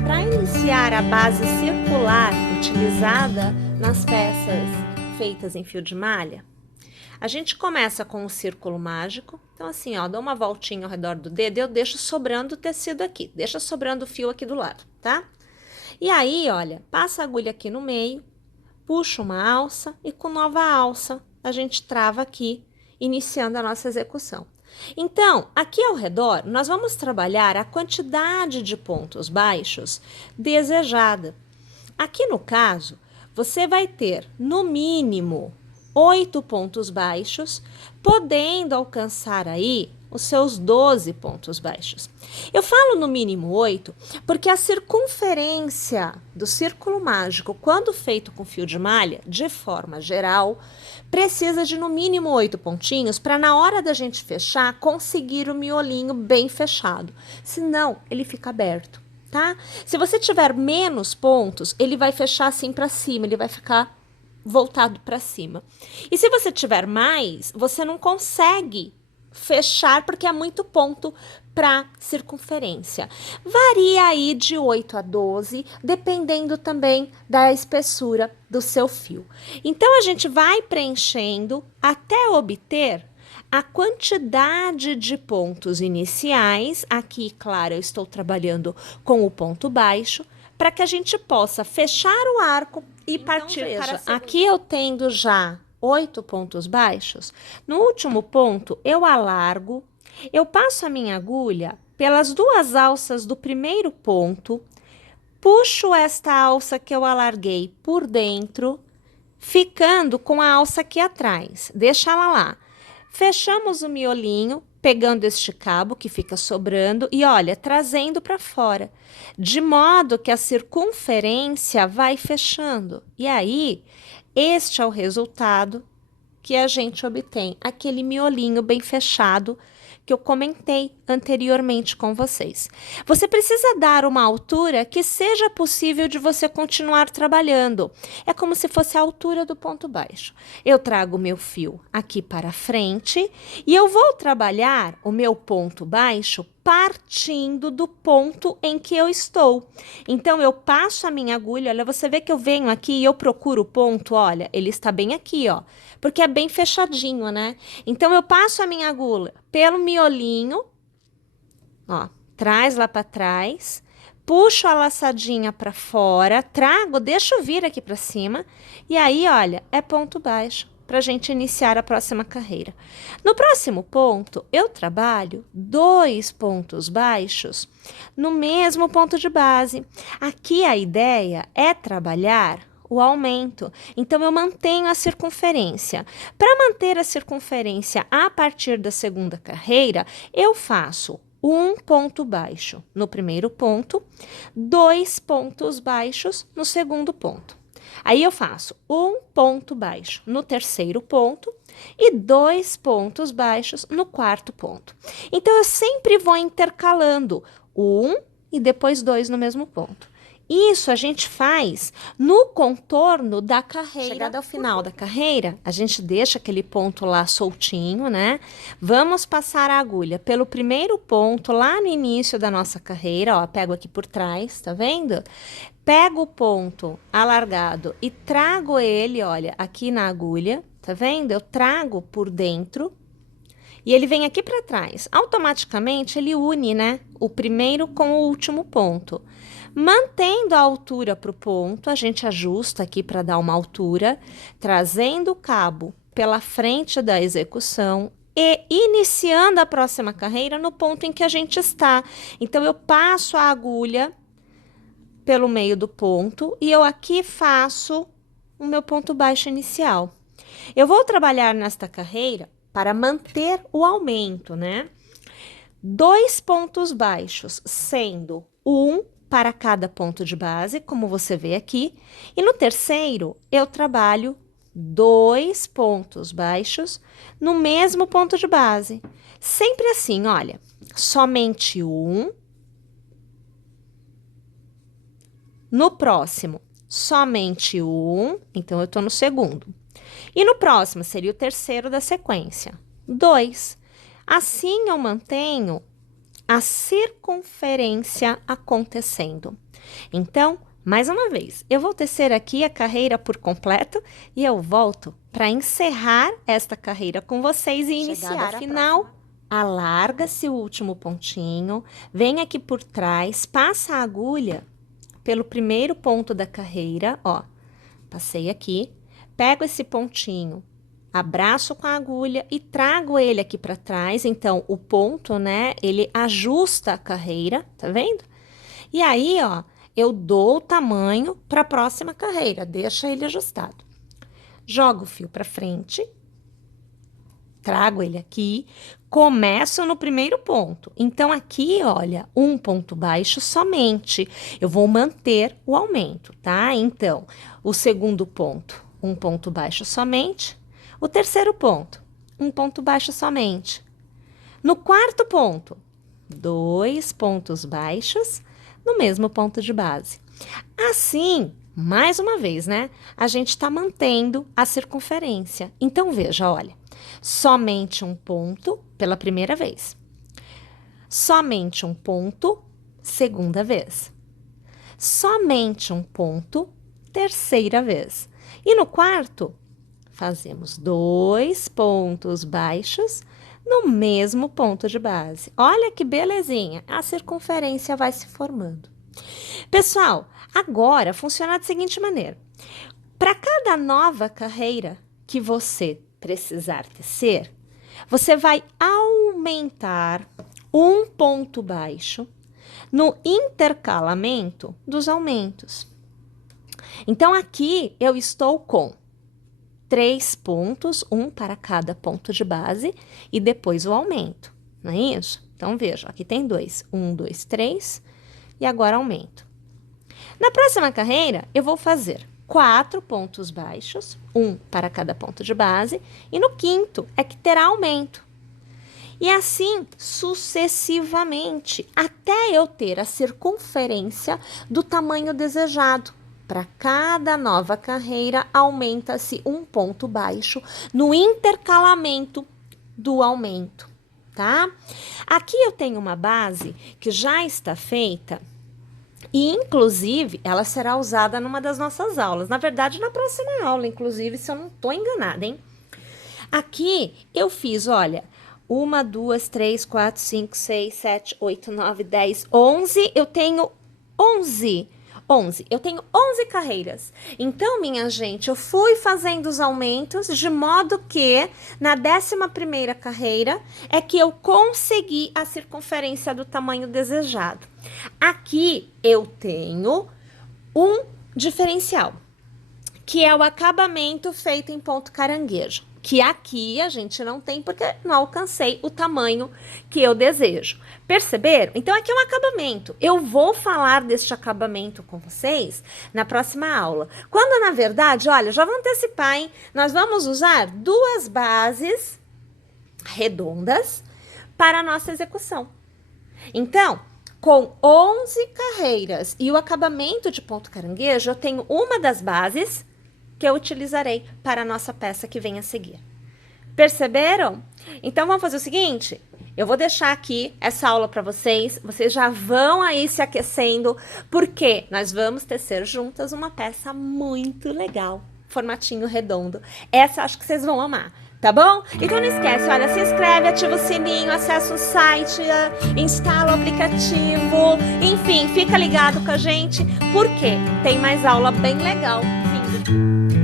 Para iniciar a base circular utilizada nas peças feitas em fio de malha, a gente começa com o círculo mágico. Então assim, ó, dou uma voltinha ao redor do dedo e eu deixo sobrando o tecido aqui, deixa sobrando o fio aqui do lado, tá? E aí, olha, passa a agulha aqui no meio, puxa uma alça e com nova alça a gente trava aqui, iniciando a nossa execução. Então, aqui ao redor, nós vamos trabalhar a quantidade de pontos baixos desejada. Aqui no caso, você vai ter, no mínimo, 8 pontos baixos, podendo alcançar aí os seus 12 pontos baixos. Eu falo no mínimo 8 porque a circunferência do círculo mágico, quando feito com fio de malha, de forma geral, precisa de no mínimo 8 pontinhos para na hora da gente fechar, conseguir o miolinho bem fechado. Senão, ele fica aberto, tá? Se você tiver menos pontos, ele vai fechar assim para cima, ele vai ficar voltado para cima. E se você tiver mais, você não consegue fechar porque é muito ponto para circunferência. Varia aí de 8 a 12, dependendo também da espessura do seu fio. Então, a gente vai preenchendo até obter a quantidade de pontos iniciais. Aqui, claro, eu estou trabalhando com o ponto baixo, para que a gente possa fechar o arco e então, partir para a segunda. Aqui eu tendo já 8 pontos baixos, no último ponto eu alargo, eu passo a minha agulha pelas duas alças do primeiro ponto, puxo esta alça que eu alarguei por dentro, ficando com a alça aqui atrás, deixa ela lá. Fechamos o miolinho, pegando este cabo que fica sobrando e olha, trazendo para fora, de modo que a circunferência vai fechando. E aí, este é o resultado que a gente obtém, aquele miolinho bem fechado que eu comentei anteriormente com vocês. Você precisa dar uma altura que seja possível de você continuar trabalhando. É como se fosse a altura do ponto baixo. Eu trago o meu fio aqui para frente e eu vou trabalhar o meu ponto baixo partindo do ponto em que eu estou. Então, eu passo a minha agulha, olha, você vê que eu venho aqui e eu procuro o ponto, olha, ele está bem aqui, ó, porque é bem fechadinho, né? Então, eu passo a minha agulha pelo miolinho, ó, traz lá para trás, puxo a laçadinha para fora, trago, deixo vir aqui para cima, e aí, olha, é ponto baixo para a gente iniciar a próxima carreira. No próximo ponto, eu trabalho 2 pontos baixos no mesmo ponto de base. Aqui a ideia é trabalhar o aumento. Então, eu mantenho a circunferência. Para manter a circunferência a partir da segunda carreira, eu faço 1 ponto baixo no primeiro ponto, 2 pontos baixos no segundo ponto. Aí eu faço 1 ponto baixo no terceiro ponto e 2 pontos baixos no quarto ponto. Então, eu sempre vou intercalando 1 e depois 2 no mesmo ponto. Isso a gente faz no contorno da carreira. Chegada ao final da carreira, a gente deixa aquele ponto lá soltinho, né? Vamos passar a agulha pelo primeiro ponto lá no início da nossa carreira, ó, pego aqui por trás, tá vendo? Pego o ponto alargado e trago ele, olha, aqui na agulha, tá vendo? Eu trago por dentro e ele vem aqui para trás. Automaticamente ele une, né? O primeiro com o último ponto. Mantendo a altura para o ponto, a gente ajusta aqui para dar uma altura, trazendo o cabo pela frente da execução e iniciando a próxima carreira no ponto em que a gente está. Então, eu passo a agulha pelo meio do ponto e eu aqui faço o meu ponto baixo inicial. Eu vou trabalhar nesta carreira para manter o aumento, né? 2 pontos baixos, sendo 1 para cada ponto de base, como você vê aqui. E no terceiro, eu trabalho 2 pontos baixos no mesmo ponto de base. Sempre assim, olha, somente 1. No próximo, somente 1. Então, eu estou no segundo. E no próximo, seria o terceiro da sequência. 2. Assim, eu mantenho a circunferência acontecendo. Então, mais uma vez, eu vou tecer aqui a carreira por completo e eu volto para encerrar esta carreira com vocês e iniciar a final. Alarga-se o último pontinho, vem aqui por trás, passa a agulha pelo primeiro ponto da carreira, ó, passei aqui, pego esse pontinho, abraço com a agulha e trago ele aqui para trás, então o ponto, né, ele ajusta a carreira, tá vendo? E aí, ó, eu dou o tamanho para a próxima carreira, deixa ele ajustado. Jogo o fio para frente, trago ele aqui, começo no primeiro ponto. Então, aqui, olha, um ponto baixo somente. Eu vou manter o aumento, tá? Então, o segundo ponto, um ponto baixo somente. O terceiro ponto, um ponto baixo somente. No quarto ponto, 2 pontos baixos no mesmo ponto de base. Assim, mais uma vez, né? A gente está mantendo a circunferência. Então, veja, olha, somente um ponto pela primeira vez. Somente um ponto, segunda vez. Somente um ponto, terceira vez. E no quarto, fazemos 2 pontos baixos no mesmo ponto de base. Olha que belezinha, a circunferência vai se formando. Pessoal, agora funciona da seguinte maneira. Para cada nova carreira que você precisar tecer, você vai aumentar um ponto baixo no intercalamento dos aumentos. Então, aqui eu estou com 3 pontos, um para cada ponto de base, e depois o aumento, não é isso? Então, veja, aqui tem 2. 1, 2, 3, e agora aumento. Na próxima carreira, eu vou fazer 4 pontos baixos, um para cada ponto de base, e no quinto é que terá aumento. E assim sucessivamente, até eu ter a circunferência do tamanho desejado. Para cada nova carreira, aumenta-se um ponto baixo no intercalamento do aumento, tá? Aqui eu tenho uma base que já está feita e, inclusive, ela será usada numa das nossas aulas. Na verdade, na próxima aula, inclusive, se eu não estou enganada, hein? Aqui eu fiz, olha, 1, 2, 3, 4, 5, 6, 7, 8, 9, 10, 11. Eu tenho 11. Eu tenho 11 carreiras. Então, minha gente, eu fui fazendo os aumentos de modo que na 11ª carreira é que eu consegui a circunferência do tamanho desejado. Aqui eu tenho um diferencial, que é o acabamento feito em ponto caranguejo, que aqui a gente não tem porque não alcancei o tamanho que eu desejo. Perceberam? Então, aqui é um acabamento. Eu vou falar deste acabamento com vocês na próxima aula. Quando, na verdade, olha, já vou antecipar, hein? Nós vamos usar 2 bases redondas para a nossa execução. Então, com 11 carreiras e o acabamento de ponto caranguejo, eu tenho uma das bases que eu utilizarei para a nossa peça que vem a seguir. Perceberam? Então, vamos fazer o seguinte, eu vou deixar aqui essa aula para vocês já vão aí se aquecendo, porque nós vamos tecer juntas uma peça muito legal, formatinho redondo. Essa acho que vocês vão amar, tá bom? Então não esquece, olha, se inscreve, ativa o sininho, acessa o site, instala o aplicativo, enfim, fica ligado com a gente, porque tem mais aula bem legal vindo.